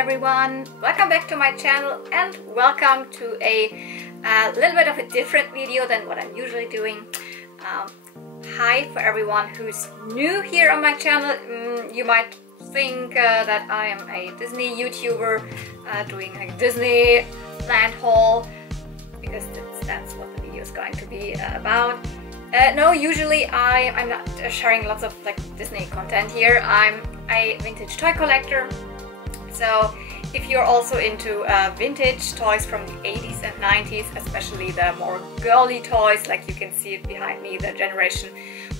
everyone, welcome back to my channel and welcome to a little bit of a different video than what I'm usually doing. Hi for everyone who's new here on my channel. You might think that I am a Disney YouTuber doing a Disneyland haul, because that's what the video is going to be about. No, usually I'm not sharing lots of like Disney content here. I'm a vintage toy collector, so if you're also into vintage toys from the 80s and 90s, especially the more girly toys, like you can see it behind me, the Generation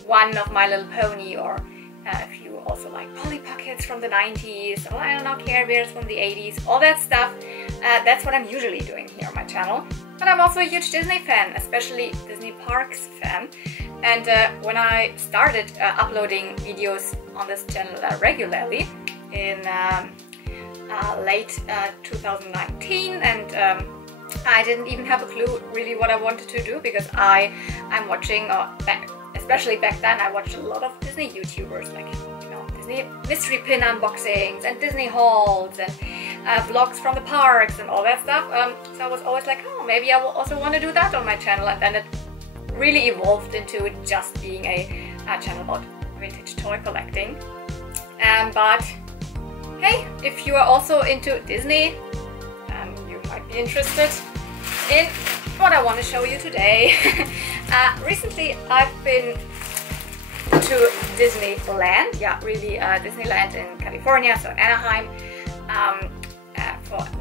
1 of My Little Pony, or if you also like Polly Pockets from the 90s, or I don't know, Care Bears from the 80s, all that stuff, that's what I'm usually doing here on my channel. But I'm also a huge Disney fan, especially Disney Parks fan. And when I started uploading videos on this channel regularly in late 2019, and I didn't even have a clue really what I wanted to do, because I'm watching, especially back then, I watched a lot of Disney YouTubers, like, you know, Disney mystery pin unboxings and Disney hauls and vlogs from the parks and all that stuff. So I was always like, oh, maybe I will also want to do that on my channel, and then it really evolved into just being a channel about vintage toy collecting. But hey, if you are also into Disney, you might be interested in what I want to show you today. Recently I've been to Disneyland, yeah, really Disneyland in California, so in Anaheim.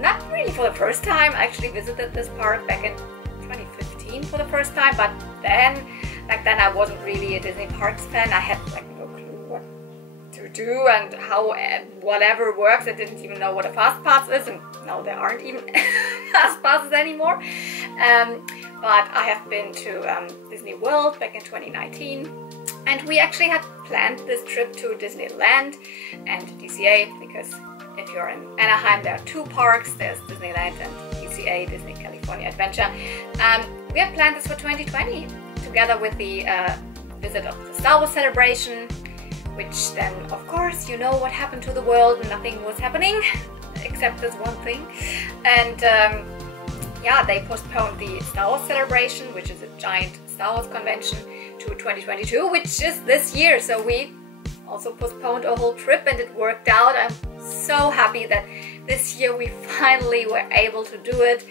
Not really for the first time. I actually visited this park back in 2015 for the first time, but back then I wasn't really a Disney Parks fan. I had like no clue what to do and how whatever works. I didn't even know what a fast pass is, and no, there aren't even fast passes anymore. But I have been to Disney World back in 2019, and we actually had planned this trip to Disneyland and DCA, because if you're in Anaheim, there are two parks. There's Disneyland and DCA, Disney California Adventure. We had planned this for 2020, together with the visit of the Star Wars celebration, which then, of course, you know what happened to the world. Nothing was happening except this one thing. And yeah, they postponed the Star Wars celebration, which is a giant Star Wars convention, to 2022, which is this year. So we also postponed a whole trip, and it worked out. I'm so happy that this year we finally were able to do it,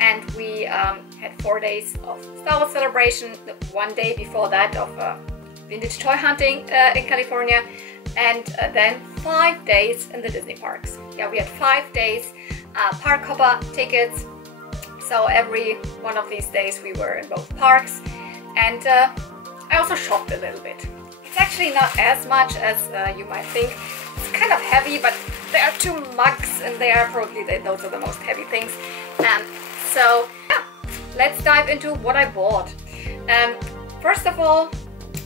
and we had 4 days of Star Wars celebration, one day before that of vintage toy hunting in California, and then 5 days in the Disney parks. Yeah, we had 5 days park hopper tickets, so every one of these days we were in both parks. And I also shopped a little bit. It's actually not as much as you might think. It's kind of heavy, but there are 2 mugs, and they are probably those are the most heavy things. So yeah, let's dive into what I bought. First of all,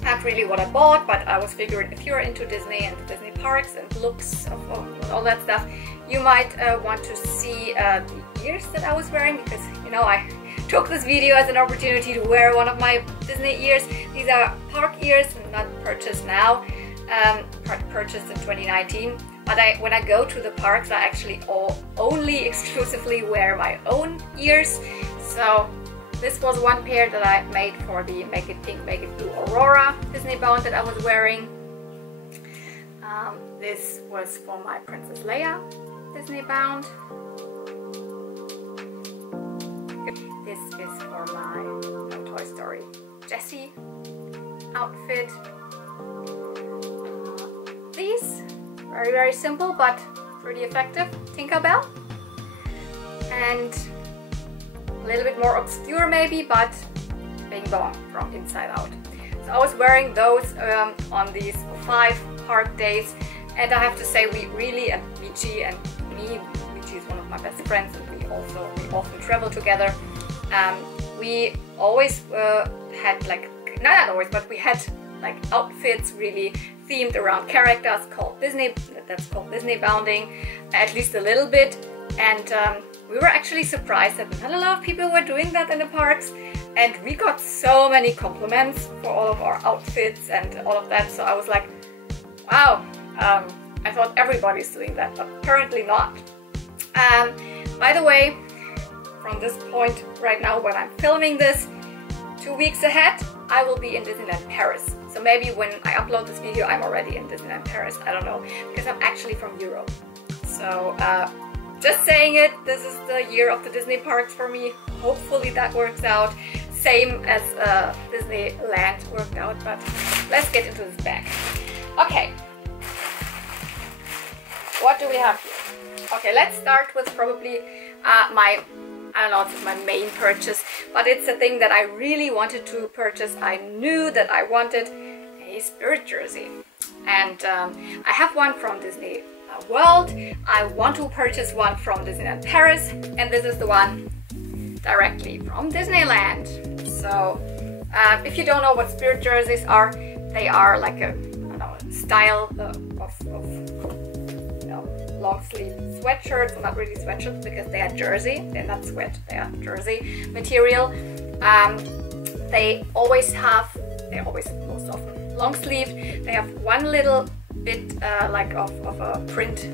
not really what I bought, but I was figuring if you're into Disney and Disney parks and looks of all that stuff, you might want to see the ears that I was wearing, because, you know, I took this video as an opportunity to wear one of my Disney ears. These are park ears, not purchased now, purchased in 2019. But when I go to the parks, I actually only exclusively wear my own ears. So this was one pair that I made for the Make It Pink, Make It Blue Aurora Disney bound that I was wearing. This was for my Princess Leia Disney bound. This is for my Toy Story Jessie outfit. These, very, very simple but pretty effective, Tinkerbell. And a little bit more obscure maybe, but Bing Bong from Inside Out. So I was wearing those on these 5 park days, and I have to say, we really, and Michi and me, Michi is one of my best friends, and we often travel together. We always had like, not always, but we had like outfits really themed around characters called Disney, that's called Disney bounding, at least a little bit. And we were actually surprised that not a lot of people were doing that in the parks, and we got so many compliments for all of our outfits and all of that. So I was like, wow, I thought everybody's doing that, but apparently not. By the way, from this point right now when I'm filming this, 2 weeks ahead, I will be in Disneyland Paris. So maybe when I upload this video, I'm already in Disneyland Paris. I don't know, because I'm actually from Europe. So just saying it, this is the year of the Disney parks for me. Hopefully that works out. Same as Disneyland worked out, but let's get into this bag. Okay, what do we have here? Okay, let's start with probably I don't know, it's my main purchase, but it's a thing that I really wanted to purchase. I knew that I wanted a Spirit jersey, and I have one from Disney World. I want to purchase one from Disneyland Paris, and this is the one directly from Disneyland. So if you don't know what Spirit jerseys are, they are like a, I don't know, style of long sleeve sweatshirts. Not really sweatshirts because they are jersey. They're not sweat, they are jersey material. They always, most often, long sleeve. They have one little bit like of a print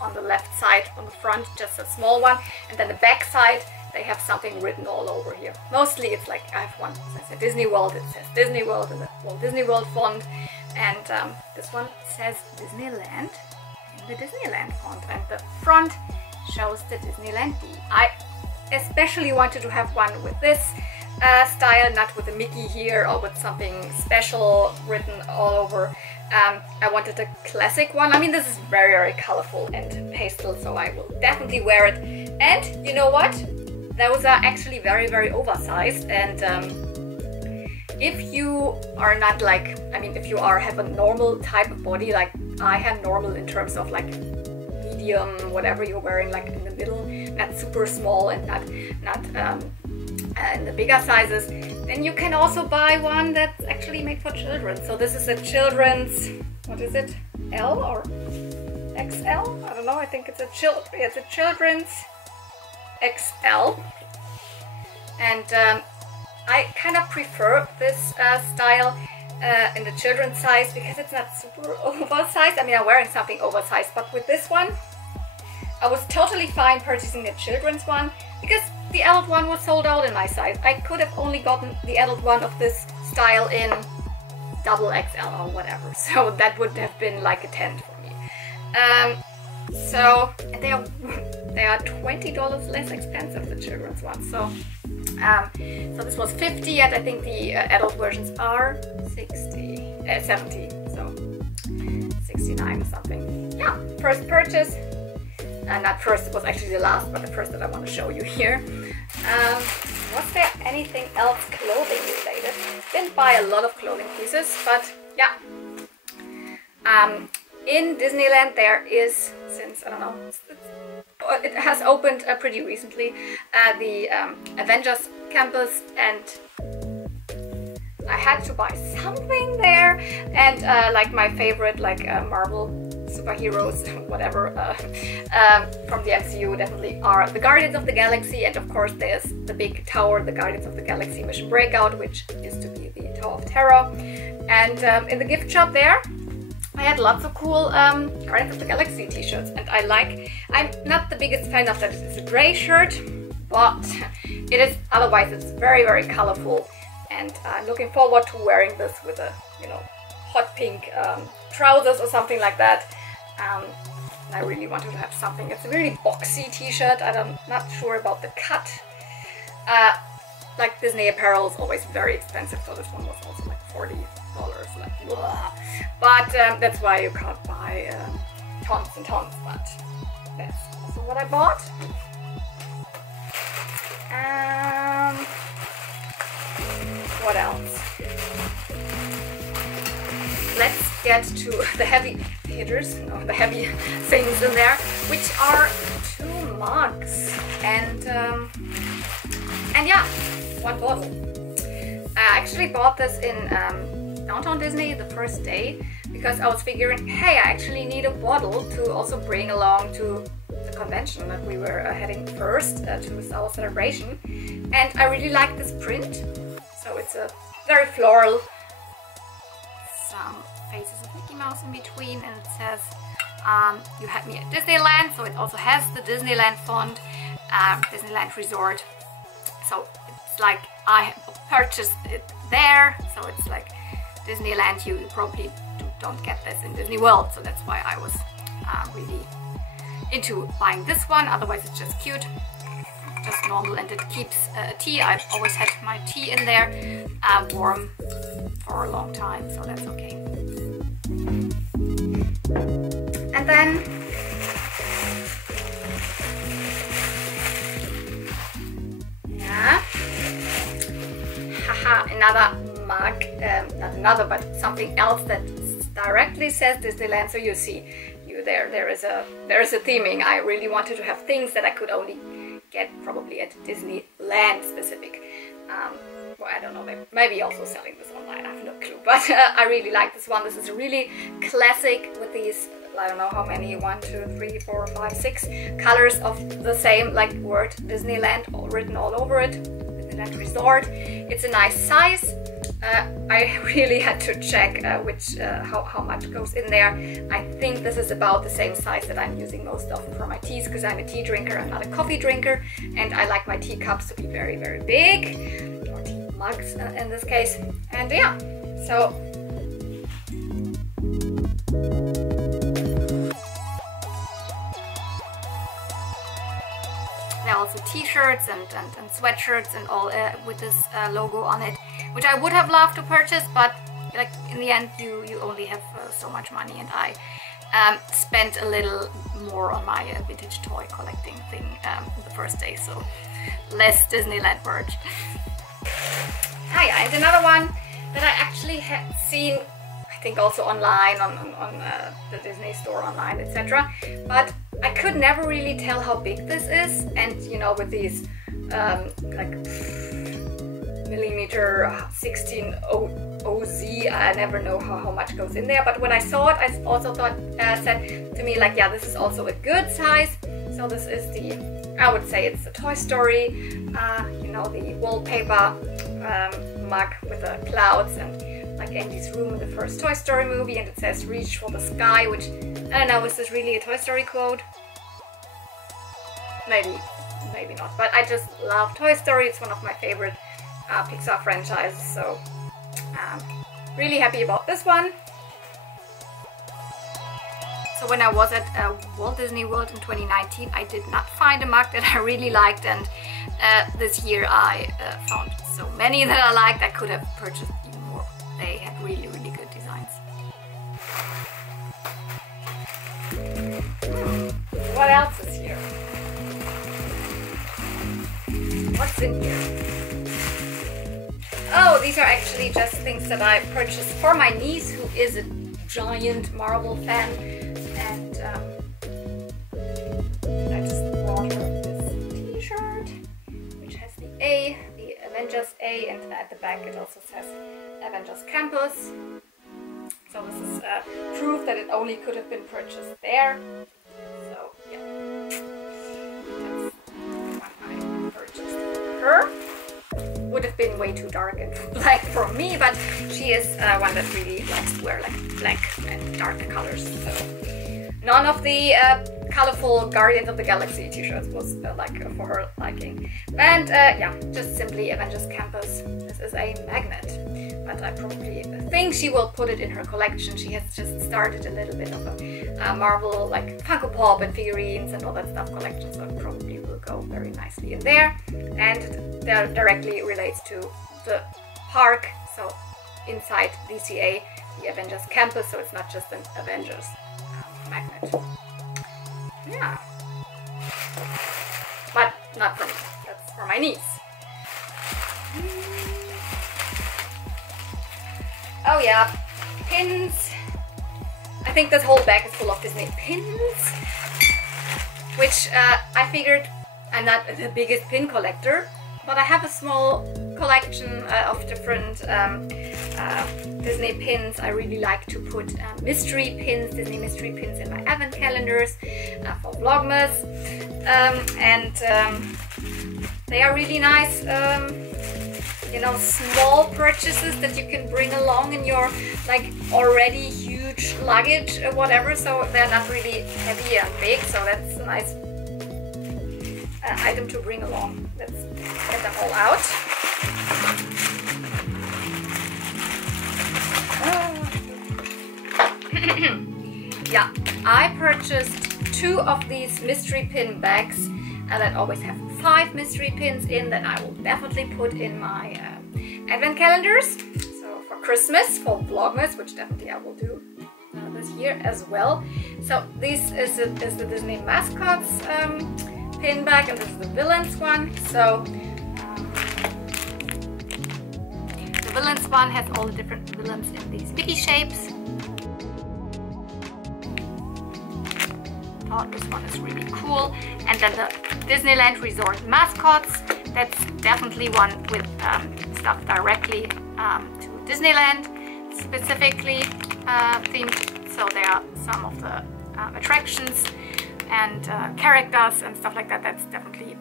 on the left side, on the front, just a small one, and then the back side they have something written all over here. Mostly it's like, I have one that says Disney World, it says Disney World in the Walt Disney World font, and this one says Disneyland in the Disneyland font, and the front shows the Disneyland D. I especially wanted to have one with this style, not with a Mickey here or with something special written all over. I wanted a classic one. I mean, this is very, very colorful and pastel, so I will definitely wear it. And you know what? Those are actually very, very oversized. And if you are not like, I mean, if you have a normal type of body, like I have normal in terms of like medium, whatever you're wearing, like in the middle, not super small and not in the bigger sizes, then you can also buy one that's actually made for children. So this is a children's, what is it, L or XL? I don't know, I think it's a children's XL. And I kind of prefer this style in the children's size because it's not super oversized. I mean, I'm wearing something oversized, but with this one, I was totally fine purchasing the children's one because the adult one was sold out in my size. I could have only gotten the adult one of this style in double XL or whatever. So that would have been like a tent for me. So they are $20 less expensive, the children's one. So this was 50, and I think the adult versions are 70. So 69 or something. Yeah, first purchase. Not first, it was actually the last, but the first that I want to show you here. Was there anything else clothing related? Didn't buy a lot of clothing pieces, but yeah. In Disneyland there is, since I don't know, it has opened pretty recently, the Avengers campus, and I had to buy something there, and like my favorite, like Marvel superheroes, whatever, from the MCU definitely are the Guardians of the Galaxy, and of course there's the big tower, the Guardians of the Galaxy Mission Breakout, which used to be the Tower of Terror. And in the gift shop there, I had lots of cool Guardians of the Galaxy t-shirts, and I'm not the biggest fan of that it's a gray shirt, but it is, otherwise it's very, very colorful, and I'm looking forward to wearing this with a, you know, hot pink trousers or something like that. I really wanted to have something. It's a really boxy t-shirt. I'm not sure about the cut. Like Disney apparel is always very expensive, so this one was also like $40. Like, blah. But that's why you can't buy tons and tons. But that's also what I bought. What else? Let's get to the heavy hitters, no, the heavy things in there, which are 2 mugs and yeah, 1 bottle. I actually bought this in Downtown Disney the first day because I was figuring, hey, I actually need a bottle to also bring along to the convention that we were heading first to our celebration, and I really like this print. So it's a very floral, some faces of Mickey Mouse in between, and it says you had me at Disneyland, so it also has the Disneyland font, Disneyland Resort. So it's like I purchased it there, so it's like Disneyland. You probably don't get this in Disney World, so that's why I was really into buying this one. Otherwise it's just cute, just normal, and it keeps tea. I've always had my tea in there warm for a long time, so that's okay. And then another mug, not another, but something else that directly says Disneyland. So you see, there is a theming. I really wanted to have things that I could only get probably at Disneyland specific. Well, I don't know, maybe also selling this online, I have no clue, but I really like this one. This is really classic with these, I don't know how many, 1, 2, 3, 4, 5, 6 colors of the same like word Disneyland written all over it. Disneyland Resort. It's a nice size. I really had to check how much goes in there. I think this is about the same size that I'm using most often for my teas, because I'm a tea drinker, I'm not a coffee drinker, and I like my teacups to be very, very big, or tea mugs in this case. And yeah, so there are also t-shirts and sweatshirts and all with this logo on it, which I would have loved to purchase, but like in the end you only have so much money, and I spent a little more on my vintage toy collecting thing the first day, so less Disneyland merch. Yeah, and another one that I actually had seen, I think also online on the Disney store online, etc. But I could never really tell how big this is, and you know, with these like millimeter 16 OZ, I never know how much goes in there. But when I saw it, I also thought, said to me like, yeah, this is also a good size. So this is the, I would say it's the Toy Story, you know, the wallpaper mug with the clouds and like Andy's room in the first Toy Story movie, and it says "Reach for the sky," which I don't know, is this really a Toy Story quote? Maybe not, but I just love Toy Story. It's one of my favorite Pixar franchises, so really happy about this one. So when I was at Walt Disney World in 2019, I did not find a mug that I really liked, and this year I found so many that I liked. I could have purchased even more. They had really, really good designs. What else is here? What's in here? Oh, these are actually just things that I purchased for my niece, who is a giant Marvel fan, and I just brought her this t-shirt, which has the A, the Avengers A, and at the back it also says Avengers Campus. So this is proof that it only could have been purchased there. So yeah, that's what I purchased her. Would have been way too dark and black for me, but she is one that really likes to wear like black and dark colors. So none of the colorful Guardians of the Galaxy t-shirts was like for her liking. And yeah, just simply Avengers Campus. This is a magnet, but I probably think she will put it in her collection. She has just started a little bit of a Marvel like Funko Pop and figurines and all that stuff collection, so it probably will go very nicely in there. And that directly relates to the park, so inside DCA, the Avengers Campus, so it's not just an Avengers magnet. Yeah, but not for me, that's for my niece. Oh yeah, pins. I think this whole bag is full of Disney pins, which I figured I'm not the biggest pin collector, but I have a small collection of different Disney pins. I really like to put mystery pins, Disney mystery pins in my advent calendars for Vlogmas, and they are really nice, you know, small purchases that you can bring along in your like already huge huge luggage or whatever, so they're not really heavy and big, so that's a nice item to bring along. Let's get them all out. Yeah, I purchased 2 of these mystery pin bags that always have 5 mystery pins in that I will definitely put in my advent calendars. So for Christmas, for Vlogmas, which definitely I will do this year as well. So this is the Disney mascots pin bag, and this is the villains one. So the villains one has all the different villains in these Mickey shapes. This one is really cool. And then the Disneyland Resort mascots, that's definitely one with stuff directly to Disneyland specifically themed. So there are some of the attractions and characters and stuff like that. That's definitely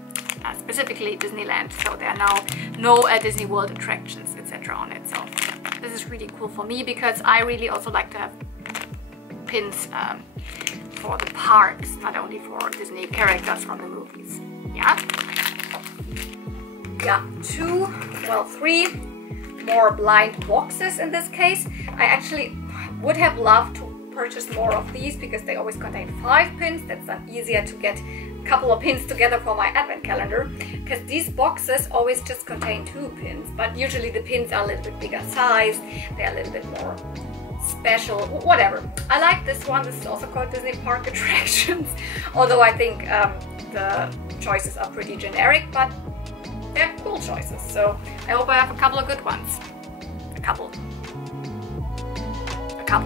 specifically Disneyland. So there are now no Disney World attractions, etc. on it. So this is really cool for me because I really also like to have pins for the parks, not only for Disney characters from the movies. Yeah. Yeah, 3 more blind boxes in this case. I actually would have loved to purchase more of these because they always contain 5 pins. That's then easier to get a couple of pins together for my advent calendar, because these boxes always just contain 2 pins, but usually the pins are a little bit bigger size, they're a little bit more special, whatever. I like this one. This is also called Disney Park Attractions, although I think the choices are pretty generic, but they're cool choices. So I hope I have a couple of good ones. A couple,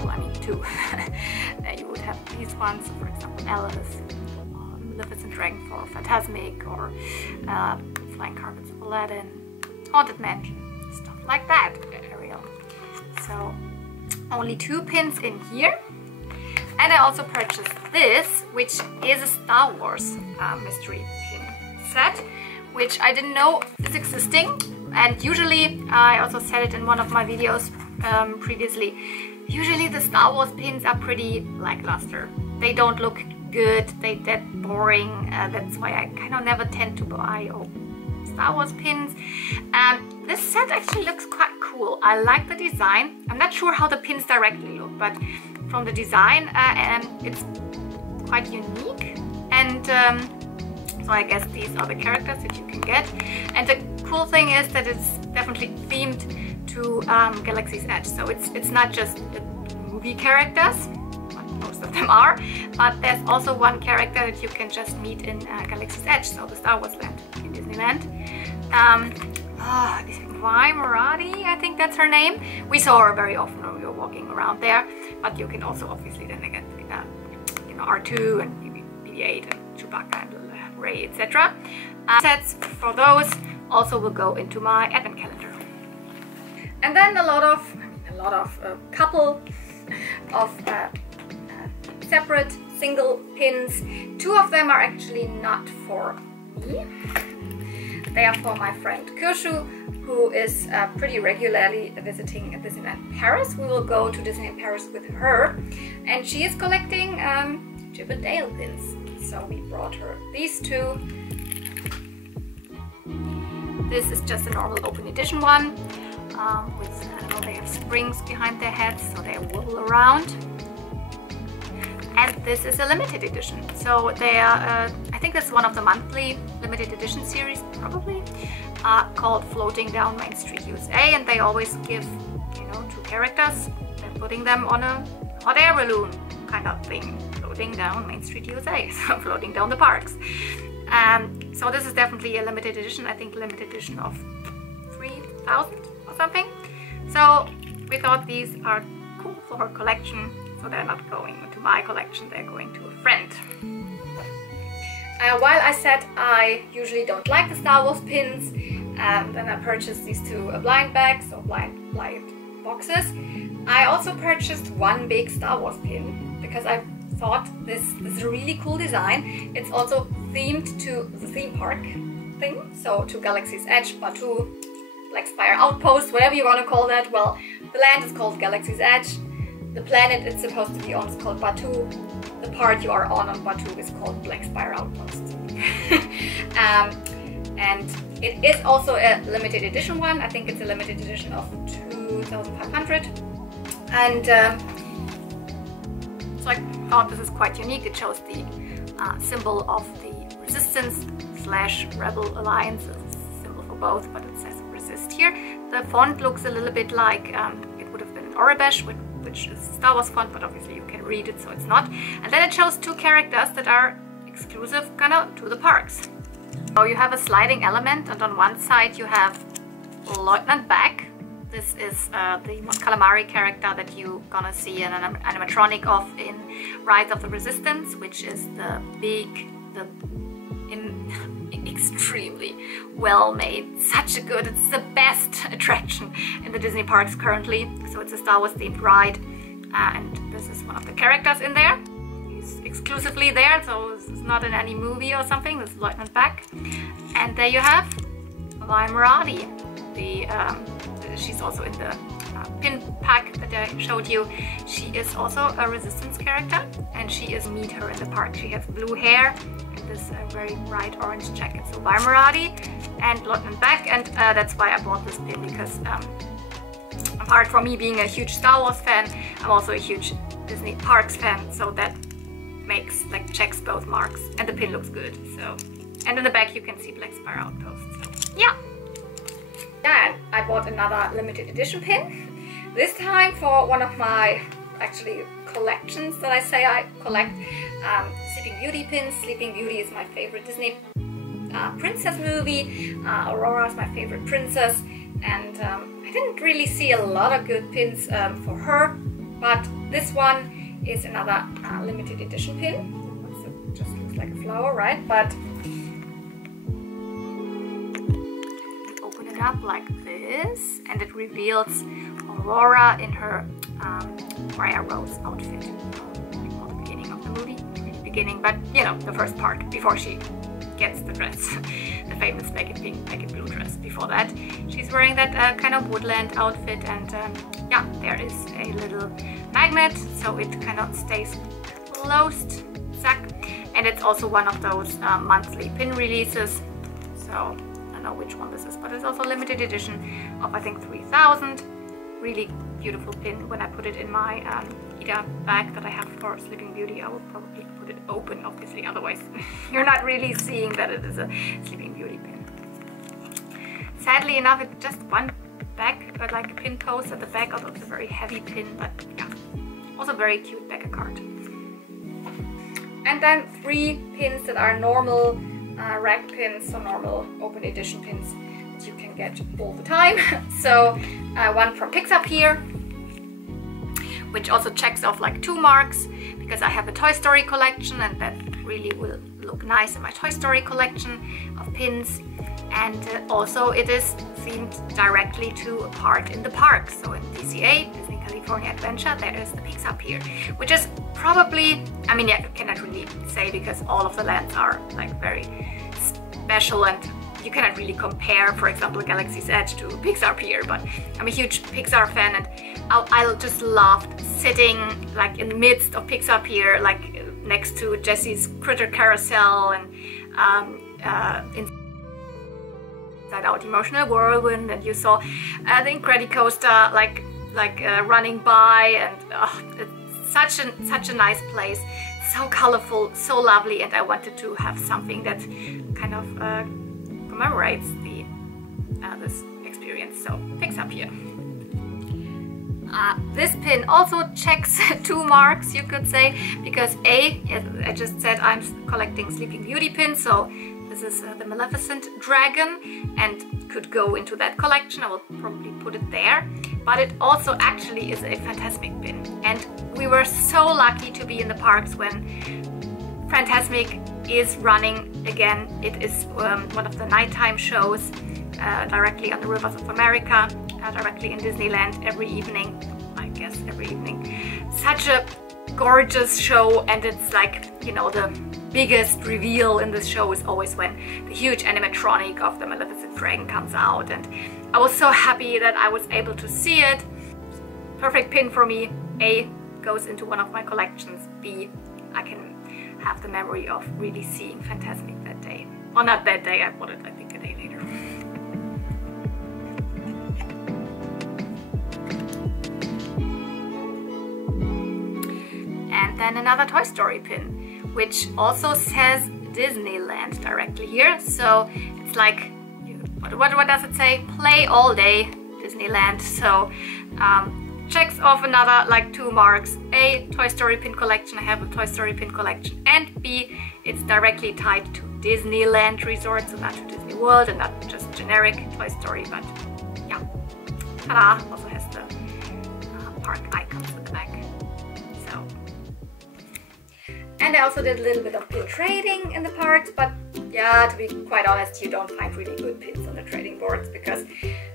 I mean 2. Then you would have these ones, for example, Alice, or Maleficent Dragon for Phantasmic, or Flying Carpets of Aladdin, Haunted Mansion, stuff like that, Ariel. So only 2 pins in here. And I also purchased this, which is a Star Wars mystery pin set, which I didn't know is existing. And usually, I also said it in one of my videos previously, usually the Star Wars pins are pretty lackluster. They don't look good, they're boring. That's why I kind of never tend to buy Star Wars pins. This set actually looks quite cool. I like the design. I'm not sure how the pins directly look, but from the design it's quite unique. And so I guess these are the characters that you can get. And the cool thing is that it's definitely themed to Galaxy's Edge. So it's not just the movie characters, most of them are, but there's also one character that you can just meet in Galaxy's Edge, so the Star Wars land in Disneyland. Why Maradi, I think that's her name. We saw her very often when we were walking around there, but you can also obviously then get R2 and BB-8 and Chewbacca and Rey, etc. Sets for those also will go into my advent calendar. And then a couple of separate single pins. 2 of them are actually not for me. They are for my friend Kirshu, who is pretty regularly visiting Disneyland Paris. We will go to Disneyland Paris with her, and she is collecting Chip and Dale pins. So we brought her these 2. This is just a normal open edition one with, I don't know, they have springs behind their heads so they wobble around. And this is a limited edition. So they are, I think that's one of the monthly limited edition series, probably, called Floating Down Main Street USA. And they always give, 2 characters. They're putting them on a hot air balloon kind of thing. Floating down Main Street USA, so floating down the parks. So this is definitely a limited edition. I think limited edition of 3,000 or something. So we thought these are cool for her collection. So they're not going into my collection, they're going to a friend. While I said I usually don't like the Star Wars pins, then I purchased these 2 blind bags or blind boxes. I also purchased 1 big Star Wars pin because I thought this is a really cool design. It's also themed to the theme park thing, so to Galaxy's Edge, Batuu, Black Spire Outpost, whatever you want to call that. Well, the land is called Galaxy's Edge. The planet it's supposed to be on is called Batuu. The part you are on Batuu is called Black Spire Outpost. And it is also a limited edition one. I think it's a limited edition of 2,500. And so I thought this is quite unique. It shows the symbol of the Resistance / Rebel Alliance. It's a symbol for both, but it says resist here. The font looks a little bit like it would have been Aurebesh, which is Star Wars font, but obviously you can read it, so it's not. And then it shows two characters that are exclusive kind of to the parks. So you have a sliding element, and on one side you have Lieutenant Back. This is the Mon Calamari character that you're gonna see an animatronic of in Rise of the Resistance, which is the big, extremely well made, it's the best attraction in the Disney parks currently. So it's a Star Wars themed ride, and this is one of the characters in there. He's exclusively there, so this is not in any movie or something. This is Lieutenant Back. And there you have Vimerati. She's also in the pin pack that I showed you. She is also a Resistance character, and she is meet her in the park. She has blue hair and this very bright orange jacket. So Vimerati and Lieutenant Back, and that's why I bought this pin, because apart from me being a huge Star Wars fan, I'm also a huge Disney parks fan, so that checks both marks, and the pin looks good. So, and in the back you can see Black Spire Outpost. So yeah. And I bought another limited edition pin, this time for one of my collections that I say I collect. Sleeping Beauty pins. Sleeping Beauty is my favorite Disney princess movie. Aurora is my favorite princess, and I didn't really see a lot of good pins for her, but this one is another limited edition pin. So it just looks like a flower, right? But up like this, and it reveals Aurora in her Raya Rose outfit. Not the beginning of the movie, really beginning, but you know, the first part before she gets the dress, the famous Make It Pink, Make It Blue dress. Before that, she's wearing that kind of woodland outfit, and yeah, there is a little magnet, so it kind of stays closed, zack, and it's also one of those monthly pin releases. So know which one this is, but it's also limited edition of I think 3,000. Really beautiful pin. When I put it in my Ida bag that I have for Sleeping Beauty, I will probably put it open, obviously, otherwise you're not really seeing that it is a Sleeping Beauty pin. Sadly enough, it's just one back, but like a pin post at the back, although it's a very heavy pin, but yeah, also very cute back card. And then 3 pins that are normal rack pins, so normal open edition pins that you can get all the time. So one from Pixar here, which also checks off like 2 marks, because I have a Toy Story collection, and that really will look nice in my Toy Story collection of pins. And also it is themed directly to a part in the park. So in DCA, Disney California Adventure, there is the Pixar Pier, which is probably, I mean, yeah, I cannot really say because all of the lands are like very special, and you cannot really compare, for example, Galaxy's Edge to Pixar Pier, but I'm a huge Pixar fan, and I just loved sitting like in the midst of Pixar Pier, like next to Jesse's Critter Carousel, and Inside Out Emotional Whirlwind, and you saw the Incredicoaster like running by, and it's such a nice place, so colorful, so lovely, and I wanted to have something that kind of commemorates this experience. So Pixar Pier. This pin also checks 2 marks, you could say, because A, as I just said, I'm collecting Sleeping Beauty pins, so this is the Maleficent dragon, and could go into that collection. I will probably put it there. But it also actually is a Fantasmic pin, and we were so lucky to be in the parks when Fantasmic is running again. It is one of the nighttime shows directly on the Rivers of America, directly in Disneyland every evening, I guess every evening. Such a gorgeous show, and it's like, you know, the biggest reveal in this show is always when the huge animatronic of the Maleficent dragon comes out, and I was so happy that I was able to see it. Perfect pin for me. A, goes into one of my collections. B, I can have the memory of really seeing Fantasmic that day. Well, not that day, I bought it I think a day later. And then another Toy Story pin, which also says Disneyland directly here. So it's like, what does it say? Play all day, Disneyland. So checks off another like 2 marks. A, Toy Story pin collection, I have a Toy Story pin collection, and B, it's directly tied to Disneyland Resort, so not to Disney World and not just generic Toy Story, but yeah. Ta-da! Also has the park icons at the back. So, and I also did a little bit of pin trading in the parks, but yeah, to be quite honest, you don't find really good pins on the trading boards because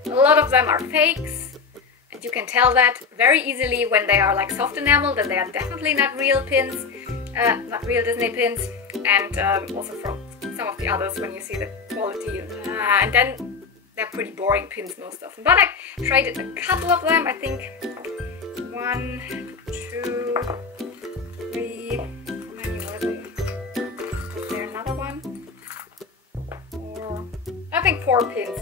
a lot of them are fakes. And you can tell that very easily when they are like soft enameled, and they are definitely not real pins, not real Disney pins. And also from some of the others, when you see the quality, and then they're pretty boring pins most often. But I traded a couple of them, I think 1, 2, 3, how many were they? Was there another one? 4, I think 4 pins.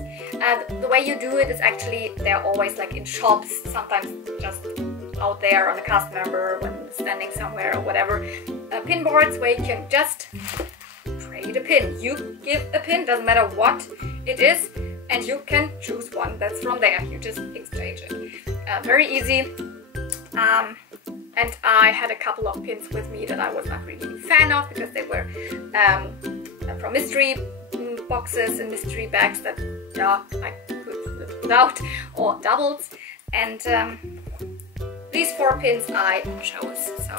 The way you do it is actually, they're always like in shops, sometimes just out there on a cast member when standing somewhere or whatever. Pin boards where you can just trade a pin. You give a pin, doesn't matter what it is, and you can choose one that's from there. You just exchange it. Very easy. And I had a couple of pins with me that I was not really a fan of because they were from mystery boxes and mystery bags that, yeah, I could live without, or doubles. And these 4 pins I chose. So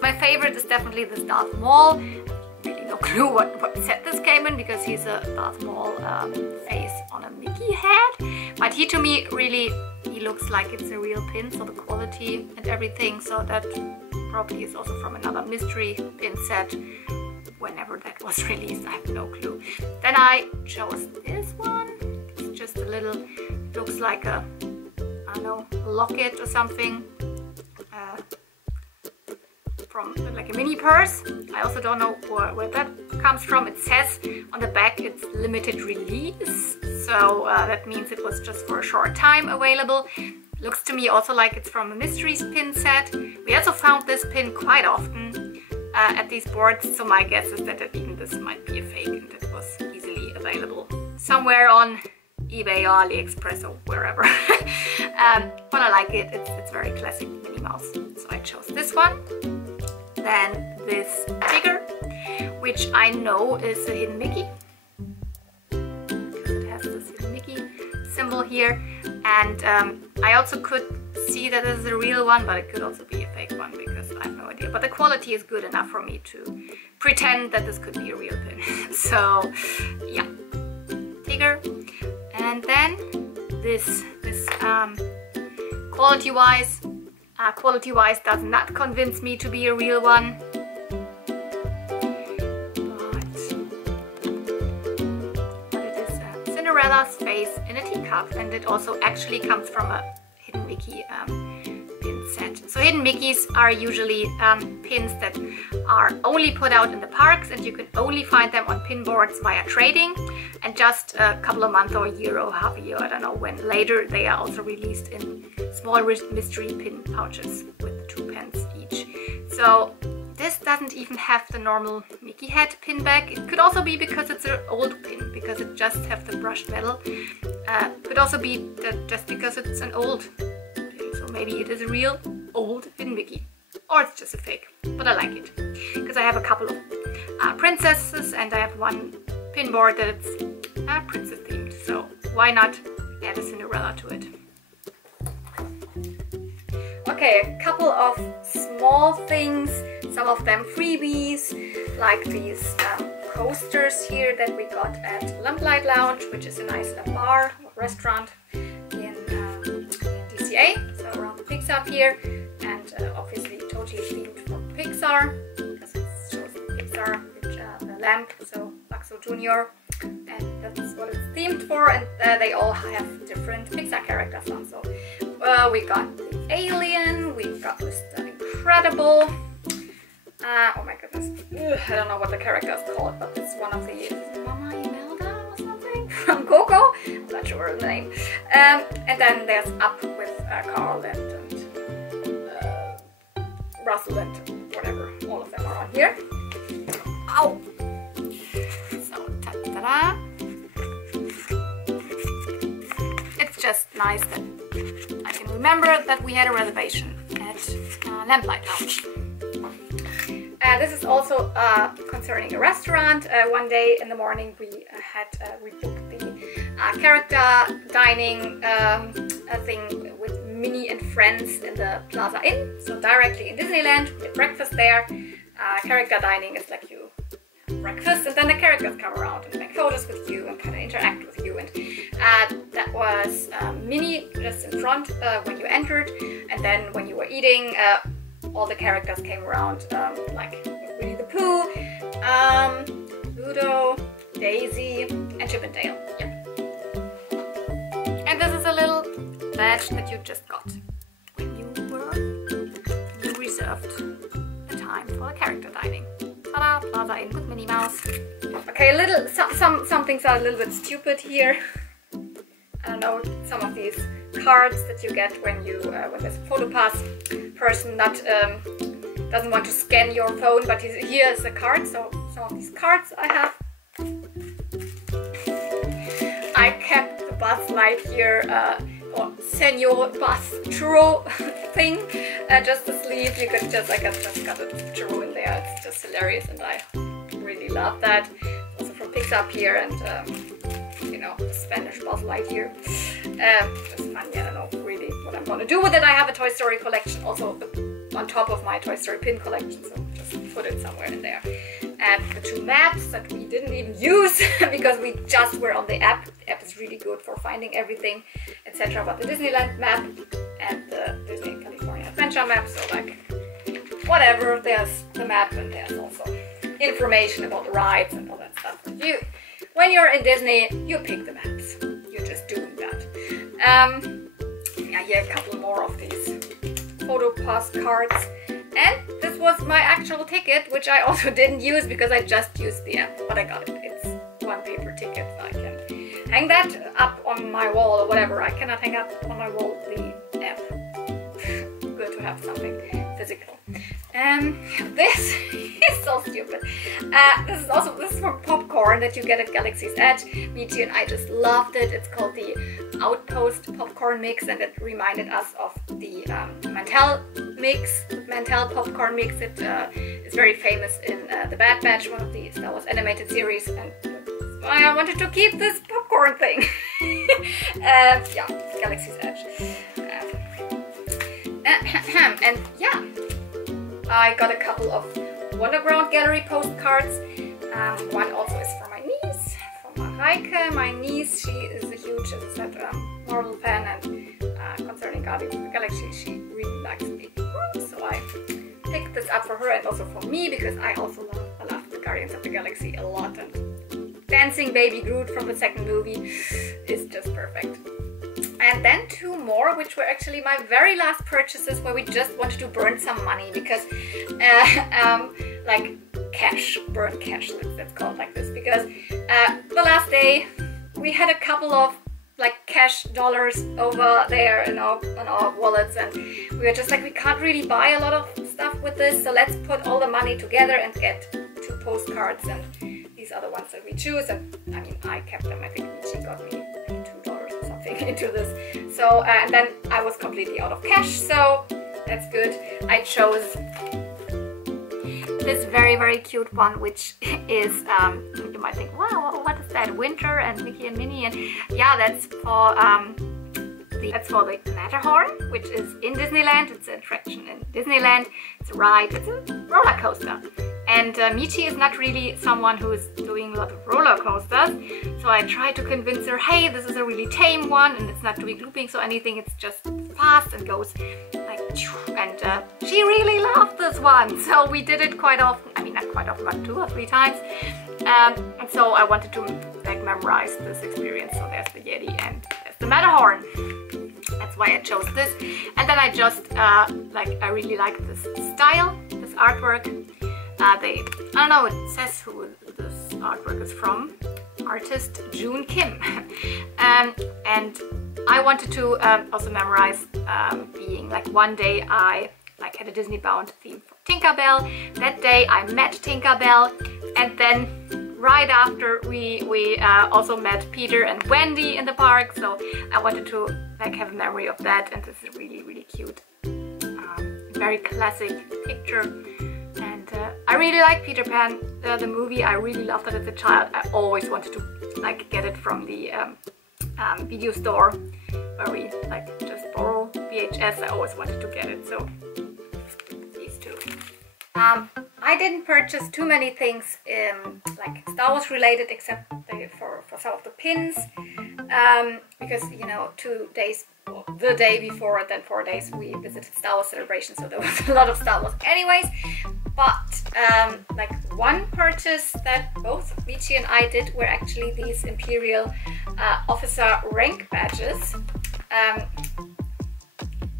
my favorite is definitely this Darth Maul. Really no clue what set this came in because he's a Darth Maul face on a Mickey head. But he, to me, really, he looks like it's a real pin, so the quality and everything. So that probably is also from another mystery pin set. Whenever that was released, I have no clue. Then I chose this one. It's just a little, looks like a, I don't know, locket or something. From like a mini purse. I also don't know where that comes from. It says on the back it's limited release. So that means it was just for a short time available. Looks to me also like it's from a mysteries pin set. We also found this pin quite often at these boards, so my guess is that even this might be a fake and it was easily available somewhere on eBay or AliExpress or wherever. But I like it, it's very classic Minnie Mouse. So I chose this one. Then this figure, which I know is a hidden Mickey, because it has this hidden Mickey symbol here. And I also could see that this is a real one, but it could also be a fake one because I have no idea. But the quality is good enough for me to pretend that this could be a real pin. So yeah, figure. And then this quality-wise does not convince me to be a real one. But it is Cinderella's face in a teacup, and it also actually comes from a hidden Mickey pin set. So hidden Mickeys are usually pins that are only put out in the parks, and you can only find them on pin boards via trading. And just a couple of months or a year or half a year, I don't know when, later they are also released in small mystery pin pouches with 2 pence each. So this doesn't even have the normal Mickey head pin back. It could also be because it's an old pin, because it just has the brushed metal. Could also be that just because it's an old pin, so maybe it is a real old hidden Mickey. Or it's just a fake, but I like it. Because I have a couple of princesses, and I have one pin board that it's princess themed, so why not add a Cinderella to it. Okay, a couple of small things, some of them freebies, like these coasters here that we got at Lamplight Lounge, which is a nice bar or restaurant in DCA, so around the Pixar Pier, and obviously totally themed for Pixar, because it shows Pixar, which the lamp, so Baxo Jr., and that's what it's themed for, and they all have different Pixar characters on, so we got these Alien, we've got Mr. Incredible. Oh my goodness, I don't know what the character is called, but it's one of the Mama Imelda or something from Coco. I'm not sure the name. And then there's Up with Carl and Russell and whatever. All of them are on here. Ow! So, ta-da! It's just nice that I can remember that we had a reservation at Lamplight Lounge. This is also concerning a restaurant. One day in the morning we booked the character dining thing with Minnie and friends in the Plaza Inn, so directly in Disneyland. We had breakfast there. Character dining is like you have breakfast and then the characters come around and make photos with you and kind of interact with you, and that was Minnie just in front when you entered, and then when you were eating all the characters came around, like Winnie the Pooh, Ludo, Daisy, and Chip and Dale. Yep. And this is a little badge that you just got when you reserved the time for the character dining. Ta-da! Plaza Inn with Minnie Mouse. Okay, a little some things are a little bit stupid here. I don't know, some of these cards that you get when when there's a photo pass person that doesn't want to scan your phone, but here is a card. So some of these cards I have. I kept the Buzz Lightyear or Senor Buzz churro thing, just the sleeve. You could just, I just got a churro in there. It's just hilarious, and I really love that. It's also from Pixar here, and you know, Spanish Buzz Lightyear. Just funny. I don't know really what I'm gonna do with it. I have a Toy Story collection also on top of my Toy Story pin collection, so just put it somewhere in there. And the two maps that we didn't even use because we just were on the app. The app is really good for finding everything, etc. But the Disneyland map and the Disney California Adventure map, so like whatever, there's the map and there's also information about the rides and all that stuff. When you're in Disney, you pick the maps. You're just doing that. Yeah, here a couple more of these photo postcards. And this was my actual ticket, which I also didn't use because I just used the app, but I got it. It's one paper ticket, so I can hang that up on my wall or whatever. I cannot hang up on my wall the app. Good to have something physical. This is so stupid. This is from popcorn that you get at Galaxy's Edge. Me too, and I just loved it. It's called the Outpost popcorn mix, and it reminded us of the Mantel mix, Mantel popcorn mix. It is very famous in The Bad Batch, one of the Star Wars animated series, and I wanted to keep this popcorn thing. Yeah, Galaxy's Edge. And yeah, I got a couple of Wonderground Gallery postcards. One also is for my niece, from Mareike. My niece, she is a huge, as I said, Marvel fan, and concerning Guardians of the Galaxy, she really likes Baby Groot, so I picked this up for her and also for me because I also love the Guardians of the Galaxy a lot, and dancing Baby Groot from the second movie is just perfect. And then two more, which were actually my very last purchases, where we just wanted to burn some money because, like cash, burn cash, let's call it like this, because the last day we had a couple of like cash dollars over there in our wallets, and we were just like, we can't really buy a lot of stuff with this, so let's put all the money together and get two postcards, and these are the ones that we choose. And I mean, I kept them. I think she got me $2 or something into this. So and then I was completely out of cash, so that's good. I chose this very cute one, which is you might think, wow, what is that? Winter and Mickey and Minnie, and yeah, that's for the Matterhorn, which is in Disneyland. It's an attraction in Disneyland. It's a ride. It's a roller coaster. And Michi is not really someone who is doing a lot of roller coasters, so I tried to convince her, hey, this is a really tame one and it's not doing loopings or anything, it's just fast and goes like, and she really loved this one, so we did it quite often. I mean, not quite often, but 2 or 3 times. And so I wanted to like memorize this experience. So there's the Yeti and there's the Matterhorn. That's why I chose this. And then I just I really like this style, this artwork. I don't know, it says who this artwork is from. Artist June Kim. And I wanted to also memorize being like, one day I had a Disney bound theme for Tinkerbell. That day I met Tinkerbell, and then right after we also met Peter and Wendy in the park. So I wanted to have a memory of that, and this is really, really cute. Very classic picture. And I really like Peter Pan, the movie. I really loved it as a child. I always wanted to get it from the video store where we just borrow VHS. I always wanted to get it, so these two. I didn't purchase too many things Star Wars related, except for some of the pins, because, you know, 2 days, well, the day before and then 4 days we visited Star Wars Celebration, so there was a lot of Star Wars anyways. But one purchase that both Vici and I did were actually these Imperial officer rank badges.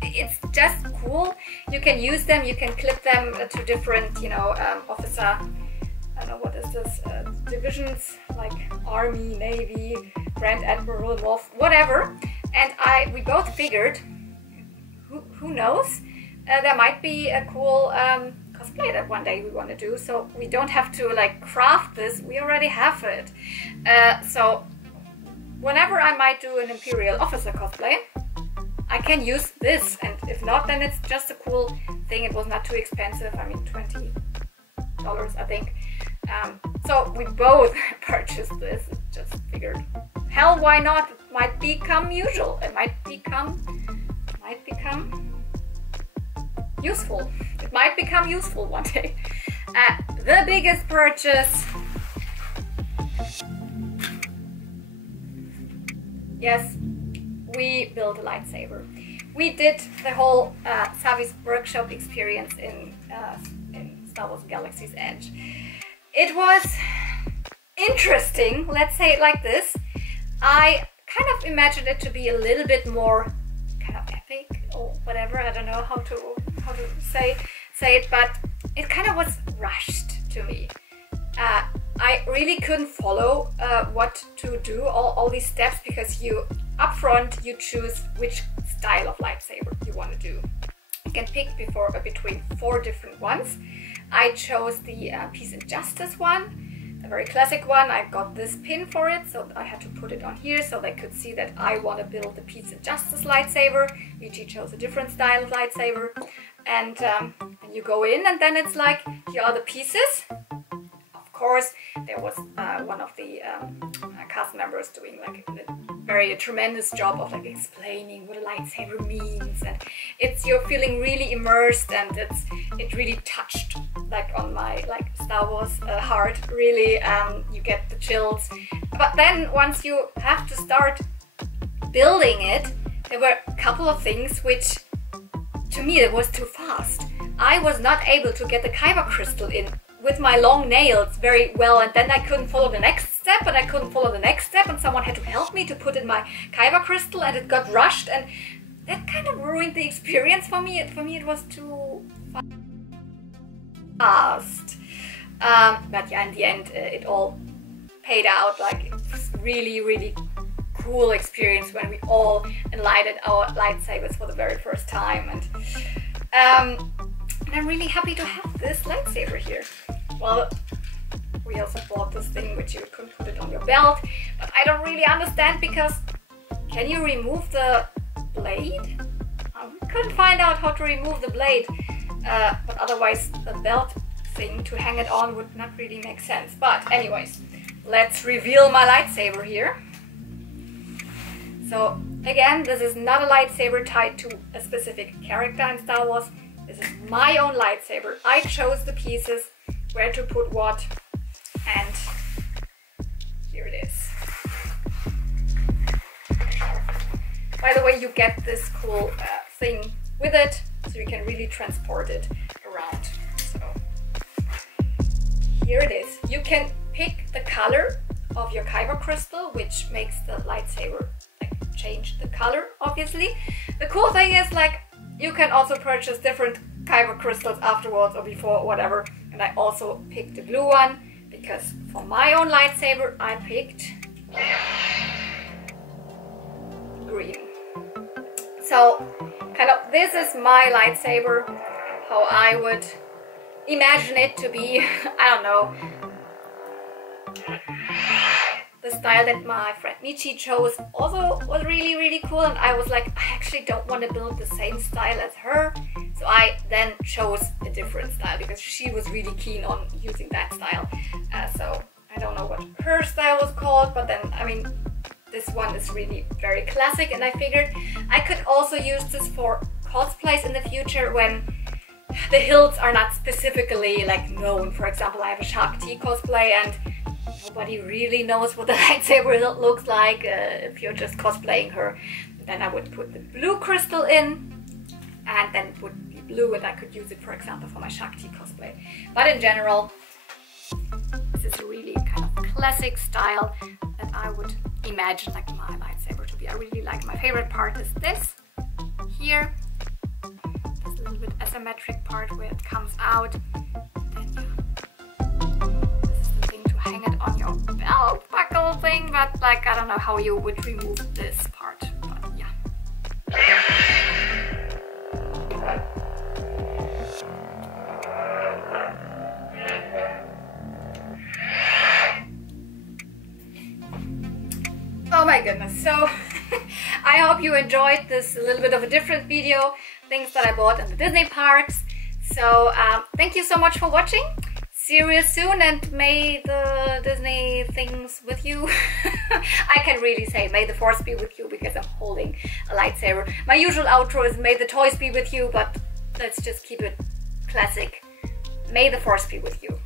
It's just cool. You can use them, you can clip them to different, you know, officer, I don't know, what is this, divisions, like Army, Navy, Grand Admiral, Wolf, whatever. And we both figured, who knows, there might be a cool cosplay that one day we want to do, so we don't have to craft this, we already have it. So whenever I might do an Imperial officer cosplay, I can use this, and if not, then it's just a cool thing. It was not too expensive, I mean $20 I think. So we both purchased this, just figured, hell, why not? It might become usual, it might become useful. It might become useful one day. The biggest purchase, yes, we built a lightsaber. We did the whole Savi's workshop experience in Star Wars Galaxy's Edge. It was interesting, let's say it like this. I kind of imagined it to be a little bit more kind of epic or whatever. I don't know how to say it, but it kind of was rushed to me. I really couldn't follow what to do, all these steps, because up front you choose which style of lightsaber you want to do. You can pick between 4 different ones. I chose the Peace and Justice one, a very classic one. I got this pin for it, so I had to put it on here so they could see that I want to build the Peace and Justice lightsaber. Vici chose a different style of lightsaber. And you go in, and then it's like, here are the pieces. Of course, there was one of the cast members doing a tremendous job of explaining what a lightsaber means, and you're feeling really immersed, and it really touched on my Star Wars heart. Really, you get the chills. But then once you have to start building it, there were a couple of things which, to me, it was too fast. I was not able to get the kyber crystal in with my long nails very well, and then I couldn't follow the next step, and I couldn't follow the next step, and someone had to help me to put in my kyber crystal, and it got rushed, and that kind of ruined the experience for me. For me, it was too fast. But yeah, in the end, it all paid out. It was really, really cool experience when we all enlightened our lightsabers for the very first time, and I'm really happy to have this lightsaber here. Well, we also bought this thing which you can put it on your belt, but I don't really understand, because can you remove the blade? We couldn't find out how to remove the blade, but otherwise the belt thing to hang it on would not really make sense. But anyways, let's reveal my lightsaber here. So again, this is not a lightsaber tied to a specific character in Star Wars. This is my own lightsaber. I chose the pieces, where to put what, and here it is. By the way, you get this cool thing with it, so you can really transport it around. So here it is. You can pick the color of your kyber crystal, which makes the lightsaber change the color, obviously. The cool thing is, like, you can also purchase different kyber crystals afterwards or before, or whatever. And I also picked the blue one because for my own lightsaber I picked green. So kind of this is my lightsaber, how I would imagine it to be. I don't know. The style that my friend Michi chose also was really cool, and I was like, I actually don't want to build the same style as her. So I then chose a different style because she was really keen on using that style. So I don't know what her style was called, but then, I mean, this one is really very classic, and I figured I could also use this for cosplays in the future when the hilts are not specifically like known. For example, I have a Shakti cosplay and nobody really knows what the lightsaber hilt looks like if you're just cosplaying her. Then I would put the blue crystal in, and then it would be blue, and I could use it, for example, for my Shakti cosplay. But in general, this is a really kind of classic style that I would imagine like my lightsaber to be. I really like. My favorite part is this here, this little bit asymmetric part where it comes out. Then this is the thing to hang it on your belt buckle thing, but like I don't know how you would remove this part, but yeah. Oh my goodness, so I hope you enjoyed this little bit of a different video, things that I bought in the Disney parks. So thank you so much for watching. See you soon, and may the Disney things with you. I can really say may the force be with you because I'm holding a lightsaber. My usual outro is may the toys be with you, but let's just keep it classic. May the force be with you.